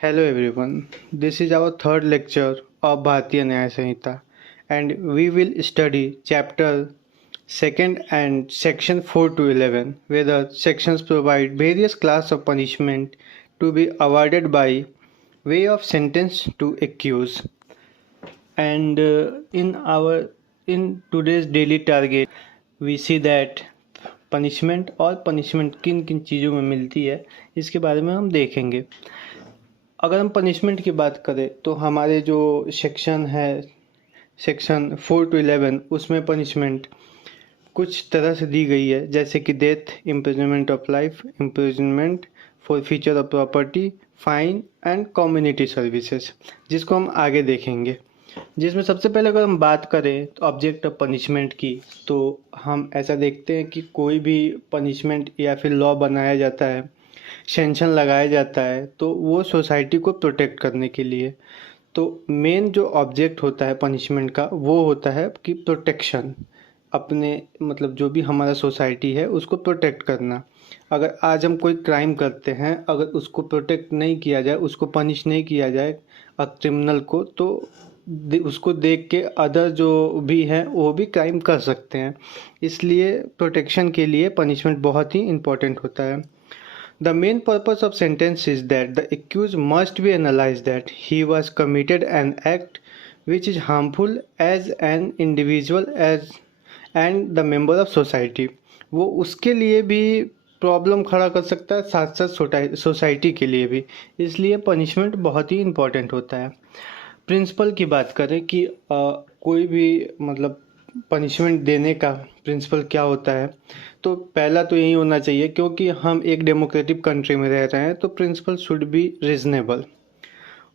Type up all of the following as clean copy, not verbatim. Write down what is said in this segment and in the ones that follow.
Hello everyone, this is our third lecture of Bharatiya Nyaya Samhita and we will study chapter 2nd and section 4 to 11 where the sections provide various class of punishment to be awarded by way of sentence to accuse and in today's daily target we see that punishment और punishment किन किन चीज़ों में मिलती है इसके बारे में हम देखेंगे। अगर हम पनिशमेंट की बात करें तो हमारे जो सेक्शन है सेक्शन 4 to 11 उसमें पनिशमेंट कुछ तरह से दी गई है, जैसे कि death, imprisonment of life, imprisonment for feature of property, fine and community services, जिसको हम आगे देखेंगे। जिसमें सबसे पहले अगर हम बात करें तो ऑब्जेक्ट ऑफ पनिशमेंट की, तो हम ऐसा देखते हैं कि कोई भी पनिशमेंट या फिर लॉ बनाया जाता है, सेंक्शन लगाया जाता है, तो वो सोसाइटी को प्रोटेक्ट करने के लिए। तो मेन जो ऑब्जेक्ट होता है पनिशमेंट का वो होता है कि प्रोटेक्शन, अपने मतलब जो भी हमारा सोसाइटी है उसको प्रोटेक्ट करना। अगर आज हम कोई क्राइम करते हैं, अगर उसको प्रोटेक्ट नहीं किया जाए, उसको पनिश नहीं किया जाए क्रिमिनल को, तो उसको देख के अदर जो भी हैं वो भी क्राइम कर सकते हैं। इसलिए प्रोटेक्शन के लिए पनिशमेंट बहुत ही इम्पोर्टेंट होता है। The main purpose of sentence is that the accused must be analyzed that he was committed an act which is harmful as an individual as and the member of society। वो उसके लिए भी problem खड़ा कर सकता है, साथ साथ सोसाइटी के लिए भी। इसलिए पनिशमेंट बहुत ही इम्पोर्टेंट होता है। प्रिंसिपल की बात करें कि कोई भी मतलब पनिशमेंट देने का प्रिंसिपल क्या होता है, तो पहला तो यही होना चाहिए, क्योंकि हम एक डेमोक्रेटिक कंट्री में रह रहे हैं, तो प्रिंसिपल शुड बी रीजनेबल।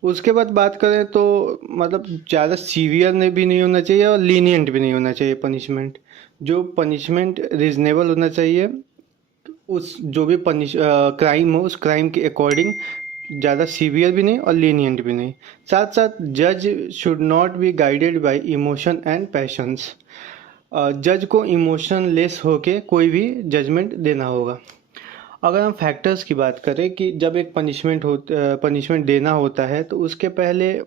उसके बाद बात करें तो मतलब ज़्यादा सीवियर ने भी नहीं होना चाहिए और लीनियंट भी नहीं होना चाहिए पनिशमेंट। जो पनिशमेंट रीजनेबल होना चाहिए, उस जो भी क्राइम हो उस क्राइम के अकॉर्डिंग, ज़्यादा सीवियर भी नहीं और लीनियंट भी नहीं। साथ साथ जज should not be guided by emotion and patience. जज को इमोशन लेस होके कोई भी जजमेंट देना होगा। अगर हम फैक्टर्स की बात करें कि जब एक पनिशमेंट देना होता है, तो उसके पहले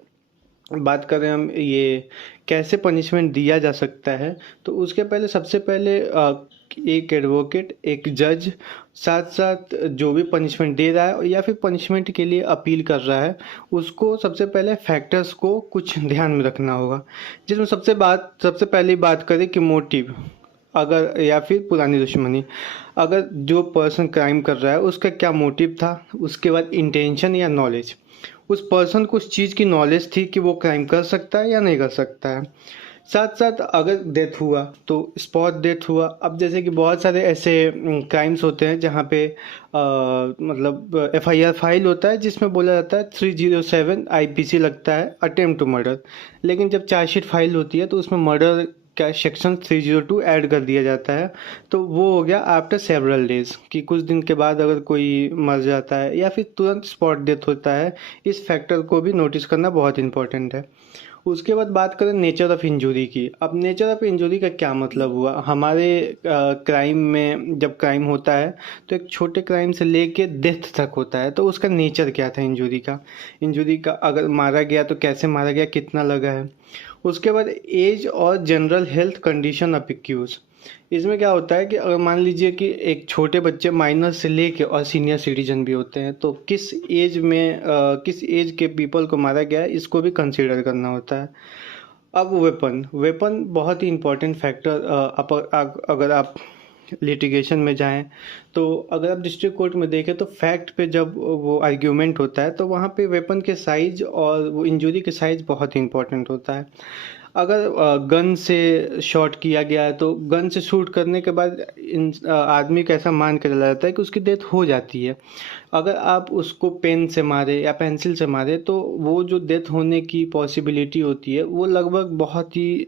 बात करें हम ये कैसे पनिशमेंट दिया जा सकता है, तो उसके पहले सबसे पहले एक एडवोकेट, एक जज, साथ साथ जो भी पनिशमेंट दे रहा है या फिर पनिशमेंट के लिए अपील कर रहा है, उसको सबसे पहले फैक्टर्स को कुछ ध्यान में रखना होगा। जिसमें सबसे पहली बात करें कि मोटिव, अगर या फिर पुरानी दुश्मनी, अगर जो पर्सन क्राइम कर रहा है उसका क्या मोटिव था। उसके बाद इंटेंशन या नॉलेज, उस पर्सन को उस चीज़ की नॉलेज थी कि वो क्राइम कर सकता है या नहीं कर सकता है। साथ साथ अगर डेथ हुआ तो स्पॉट डेथ हुआ। अब जैसे कि बहुत सारे ऐसे क्राइम्स होते हैं जहाँ पे मतलब एफआईआर फाइल होता है जिसमें बोला जाता है 307 आईपीसी लगता है अटेम्प्ट टू मर्डर, लेकिन जब चार्जशीट फाइल होती है तो उसमें मर्डर का सेक्शन 302 ऐड कर दिया जाता है। तो वो हो गया आफ्टर सेवरल डेज, कि कुछ दिन के बाद अगर कोई मर जाता है या फिर तुरंत स्पॉट डेथ होता है। इस फैक्टर को भी नोटिस करना बहुत इंपॉर्टेंट है। उसके बाद बात करें नेचर ऑफ इंजरी की। अब नेचर ऑफ इंजरी का क्या मतलब हुआ, हमारे क्राइम में जब क्राइम होता है तो एक छोटे क्राइम से लेके डेथ तक होता है, तो उसका नेचर क्या था इंजरी का अगर मारा गया तो कैसे मारा गया, कितना लगा है। उसके बाद एज और general health condition of accused. इसमें क्या होता है कि अगर मान लीजिए कि एक छोटे बच्चे माइनर से लेके और सीनियर सिटीजन भी होते हैं, तो किस एज के पीपल को मारा गया है इसको भी कंसीडर करना होता है। अब वेपन बहुत ही इम्पोर्टेंट फैक्टर। अगर आप लिटिगेशन में जाएं, तो अगर आप डिस्ट्रिक्ट कोर्ट में देखें तो फैक्ट पे जब वो आर्ग्यूमेंट होता है तो वहाँ पे वेपन के साइज और वो इंजरी के साइज बहुत ही इम्पोर्टेंट होता है। अगर गन से शॉट किया गया है तो गन से शूट करने के बाद आदमी को ऐसा मान के चला जाता है कि उसकी डेथ हो जाती है। अगर आप उसको पेन से मारे या पेंसिल से मारे तो वो जो डेथ होने की पॉसिबिलिटी होती है वो लगभग बहुत ही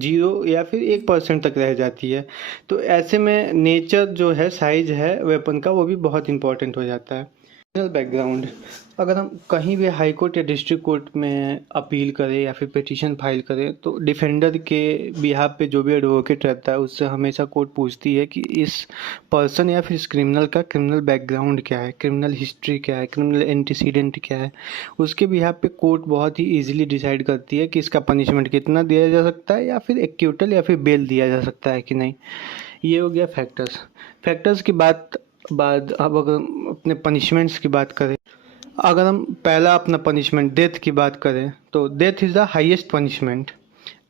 0 या फिर 1% तक रह जाती है। तो ऐसे में नेचर जो है, साइज है वेपन का, वो भी बहुत इंपॉर्टेंट हो जाता है। बैकग्राउंड, अगर हम कहीं भी हाई कोर्ट या डिस्ट्रिक्ट कोर्ट में अपील करें या फिर पिटीशन फाइल करें तो डिफेंडर के बिहाफ पे जो भी एडवोकेट रहता है उससे हमेशा कोर्ट पूछती है कि इस पर्सन या फिर इस क्रिमिनल का क्रिमिनल बैकग्राउंड क्या है, क्रिमिनल हिस्ट्री क्या है, क्रिमिनल एंटीसीडेंट क्या है। उसके बिहाफ पे कोर्ट बहुत ही ईजिली डिसाइड करती है कि इसका पनिशमेंट कितना दिया जा सकता है या फिर एक्यूटल या फिर बेल दिया जा सकता है कि नहीं। ये हो गया फैक्टर्स की बाद अब अगर हम अपने पनिशमेंट्स की बात करें, अगर हम पहला अपना पनिशमेंट डेथ की बात करें तो death is the highest punishment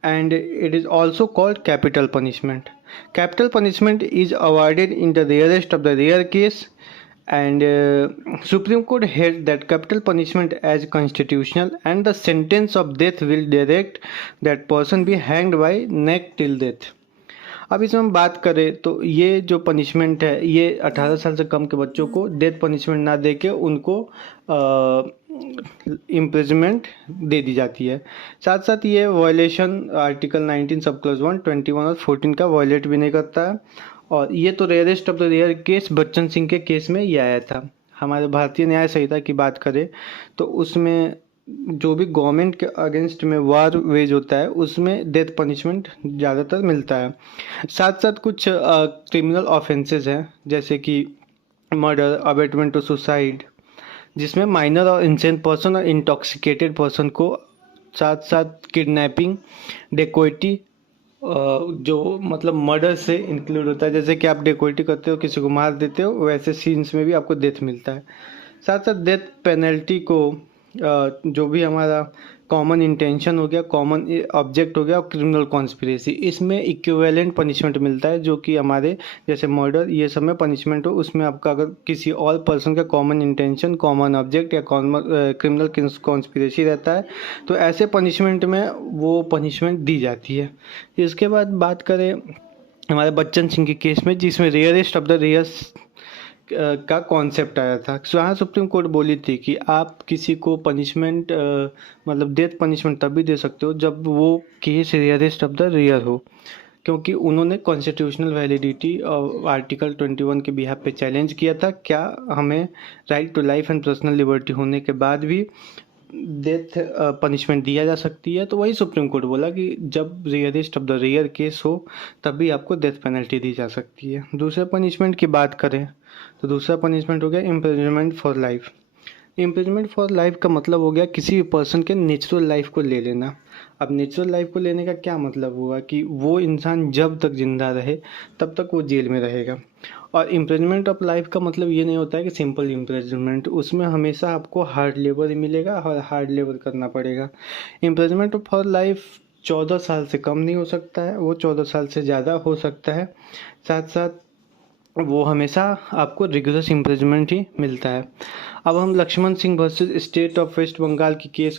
and it is also called capital punishment. Capital punishment is awarded in the rarest of the rare case and Supreme Court held that capital punishment as constitutional and the sentence of death will direct that person be hanged by neck till death। अब इसमें हम बात करें तो ये जो punishment है ये 18 साल से कम के बच्चों को डेथ पनिशमेंट ना दे के उनको इम्प्रिजमेंट दे दी जाती है। साथ साथ ये वायलेशन आर्टिकल 19 सब क्लॉज 1, 21 और 14 का वायलेट भी नहीं करता है। और ये तो rarest of the rare case Bachchan Singh के केस में ये आया था। हमारे भारतीय न्याय संहिता की बात करें तो उसमें जो भी गवर्नमेंट के अगेंस्ट में वार वेज होता है उसमें डेथ पनिशमेंट ज़्यादातर मिलता है। साथ साथ कुछ क्रिमिनल ऑफेंसेस हैं जैसे कि मर्डर, अबेटमेंट टू सुसाइड, जिसमें माइनर और इंसेंट पर्सन और इंटॉक्सिकेटेड पर्सन को, साथ साथ किडनैपिंग, डेकोइटी जो मतलब मर्डर से इंक्लूड होता है। जैसे कि आप डेकोइटी करते हो, किसी को मार देते हो, वैसे सीन्स में भी आपको डेथ मिलता है। साथ साथ डेथ पेनल्टी को जो भी हमारा कॉमन इंटेंशन हो गया, कॉमन ऑब्जेक्ट हो गया और क्रिमिनल कॉन्स्पिरेसी, इसमें इक्विवेलेंट पनिशमेंट मिलता है। जो कि हमारे जैसे मर्डर ये सब में पनिशमेंट हो, उसमें आपका अगर किसी और पर्सन का कॉमन इंटेंशन, कॉमन ऑब्जेक्ट या कॉमन क्रिमिनल कॉन्स्पिरेसी रहता है तो ऐसे पनिशमेंट में वो पनिशमेंट दी जाती है। इसके बाद बात करें हमारे बच्चन सिंह के केस में, जिसमें रेयरेस्ट ऑफ द रेयर्स का कॉन्सेप्ट आया था। यहाँ सुप्रीम कोर्ट बोली थी कि आप किसी को पनिशमेंट मतलब डेथ पनिशमेंट तभी दे सकते हो जब वो case rarest of the rare हो, क्योंकि उन्होंने कॉन्स्टिट्यूशनल वैलिडिटी और आर्टिकल 21 के बिहाफ पे चैलेंज किया था, क्या हमें right to life and personal liberty होने के बाद भी डेथ पनिशमेंट दिया जा सकती है। तो वही सुप्रीम कोर्ट बोला कि जब rarest of the rare case हो तभी आपको डेथ पेनल्टी दी जा सकती है। दूसरे पनिशमेंट की बात करें तो दूसरा पनिशमेंट हो गया imprisonment for life. Imprisonment for life का मतलब हो गया किसी भी पर्सन के नेचुरल लाइफ को ले लेना। अब नेचुरल लाइफ को लेने का क्या मतलब हुआ कि वो इंसान जब तक जिंदा रहे तब तक वो जेल में रहेगा। और इम्प्रिजनमेंट ऑफ लाइफ का मतलब ये नहीं होता है कि सिंपल इम्प्रिजनमेंट, उसमें हमेशा आपको हार्ड लेबर ही मिलेगा और हार्ड लेबर करना पड़ेगा। इम्प्रिजनमेंट फॉर लाइफ 14 साल से कम नहीं हो सकता है, वो 14 साल से ज़्यादा हो सकता है। साथ साथ वो हमेशा आपको रिगुलर इम्प्रिजनमेंट ही मिलता है। अब हम Laxman Singh versus state of West Bengal की केस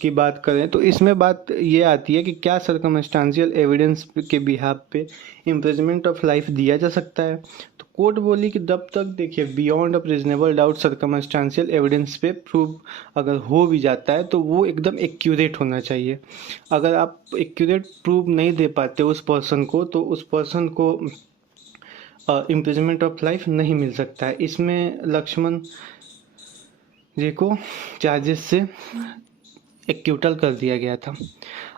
की बात करें तो इसमें बात ये आती है कि क्या सर्कमस्टांशियल एविडेंस के बिहाफ पे इम्प्रिजनमेंट ऑफ लाइफ दिया जा सकता है। तो कोर्ट बोली कि जब तक देखिए beyond of reasonable doubt circumstantial evidence पे प्रूव अगर हो भी जाता है तो वो एकदम एक्यूरेट होना चाहिए। अगर आप एक्यूरेट प्रूव नहीं दे पाते उस पर्सन को तो उस पर्सन को इम्प्रिजनमेंट ऑफ लाइफ नहीं मिल सकता है। इसमें लक्ष्मण जी को चार्जेस से एक्यूटल कर दिया गया था।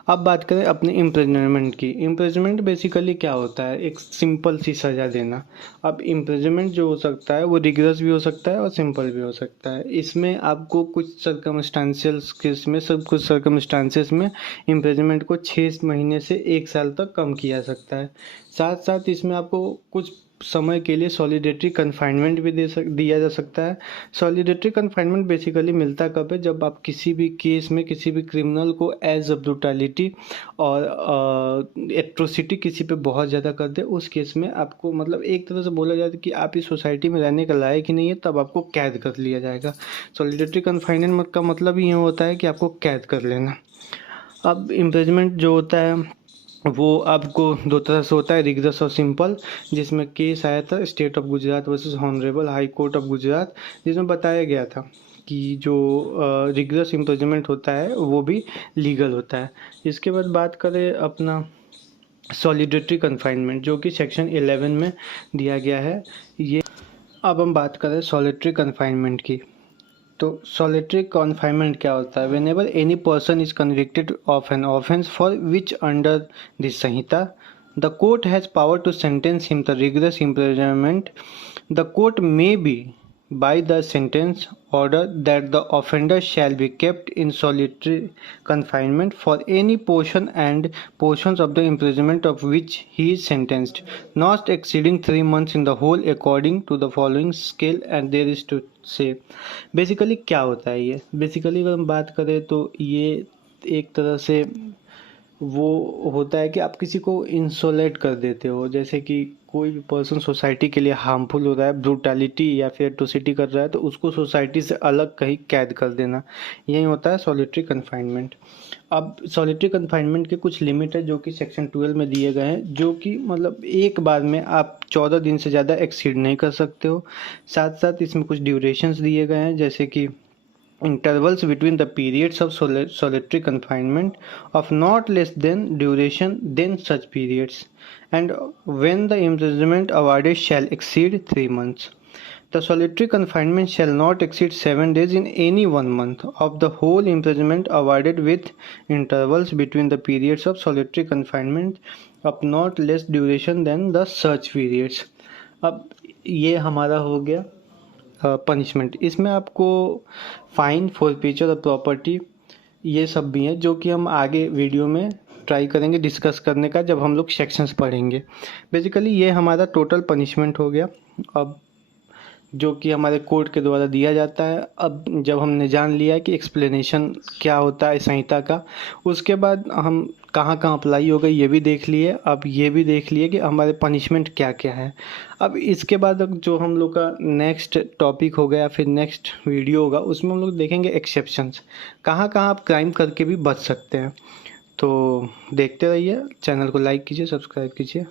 अब बात करें अपने इम्प्रिजनमेंट की। इम्प्रिजनमेंट बेसिकली क्या होता है, एक सिंपल सी सज़ा देना। अब इम्प्रिजनमेंट जो हो सकता है वो रिगरस भी हो सकता है और सिंपल भी हो सकता है। इसमें आपको कुछ सर्कमस्टांशियल्स केस में कुछ सर्कमस्टांसेस में इम्प्रिजनमेंट को 6 महीने से 1 साल तक कम किया जा सकता है। साथ साथ इसमें आपको कुछ समय के लिए सॉलिडेटरी कन्फाइनमेंट भी दिया जा सकता है। सॉलिडेटरी कन्फाइनमेंट बेसिकली मिलता कब है, जब आप किसी भी केस में किसी भी क्रिमिनल को एज अ ब्रूटैलिटी और एट्रोसिटी किसी पे बहुत ज़्यादा कर दे, उस केस में आपको मतलब एक तरह से बोला जाता है कि आप इस सोसाइटी में रहने का लायक ही नहीं है, तब आपको कैद कर लिया जाएगा। सॉलिडेटरी कन्फाइनमेंट का मतलब ये होता है कि आपको कैद कर लेना। अब इम्प्रिजमेंट जो होता है वो आपको 2 तरह से होता है, रिगरस और सिंपल, जिसमें केस आया था state of Gujarat versus honourable high court of Gujarat, जिसमें बताया गया था कि जो रिगरस इम्प्रिजनमेंट होता है वो भी लीगल होता है। इसके बाद बात करें अपना सॉलिडेटरी कन्फाइनमेंट जो कि सेक्शन 11 में दिया गया है। ये अब हम बात करें सॉलिटरी कन्फाइनमेंट की। तो सॉलिटरी कन्फाइनमेंट क्या होता है? Whenever any person is convicted of an offence for which under this Sanhita the court has power to sentence him the rigorous imprisonment the court may be by the sentence order that the offender shall be kept in solitary confinement for any portion and portions of the imprisonment of which he is sentenced, not exceeding 3 months in the whole according to the following scale and there is to say। Basically क्या होता है ये? Basically अगर हम बात करें तो ये एक तरह से वो होता है कि आप किसी को इंसोलेट कर देते हो, जैसे कि कोई भी पर्सन सोसाइटी के लिए हार्मफुल हो रहा है, ब्रूटैलिटी या फिर एट्रोसिटी कर रहा है, तो उसको सोसाइटी से अलग कहीं कैद कर देना, यही होता है सॉलिटरी कन्फाइनमेंट। अब सॉलिटरी कन्फाइनमेंट के कुछ लिमिट है जो कि सेक्शन 12 में दिए गए हैं, जो कि मतलब एक बार में आप 14 दिन से ज़्यादा एक्सीड नहीं कर सकते हो। साथ साथ इसमें कुछ ड्यूरेशंस दिए गए हैं, जैसे कि intervals between the periods of solitary confinement of not less than duration than such periods, and when the imprisonment awarded shall exceed 3 months. The solitary confinement shall not exceed 7 days in any 1 month of the whole imprisonment awarded, with intervals between the periods of solitary confinement of not less duration than the such periods। अब ये हमारा हो गया punishment. इसमें आपको fine, forfeiture और property ये सब भी हैं, जो कि हम आगे वीडियो में ट्राई करेंगे डिस्कस करने का जब हम लोग सेक्शंस पढ़ेंगे। बेसिकली ये हमारा टोटल पनिशमेंट हो गया, अब जो कि हमारे कोर्ट के द्वारा दिया जाता है। अब जब हमने जान लिया कि एक्सप्लेनेशन क्या होता है संहिता का, उसके बाद हम कहाँ कहाँ अप्लाई होगा ये भी देख लिए। अब ये भी देख लिए कि हमारे पनिशमेंट क्या क्या है। अब इसके बाद जो हम लोग का नेक्स्ट टॉपिक होगा या फिर नेक्स्ट वीडियो होगा, उसमें हम लोग देखेंगे एक्सेप्शंस, कहाँ कहाँ आप क्राइम करके भी बच सकते हैं। तो देखते रहिए, चैनल को लाइक कीजिए, सब्सक्राइब कीजिए।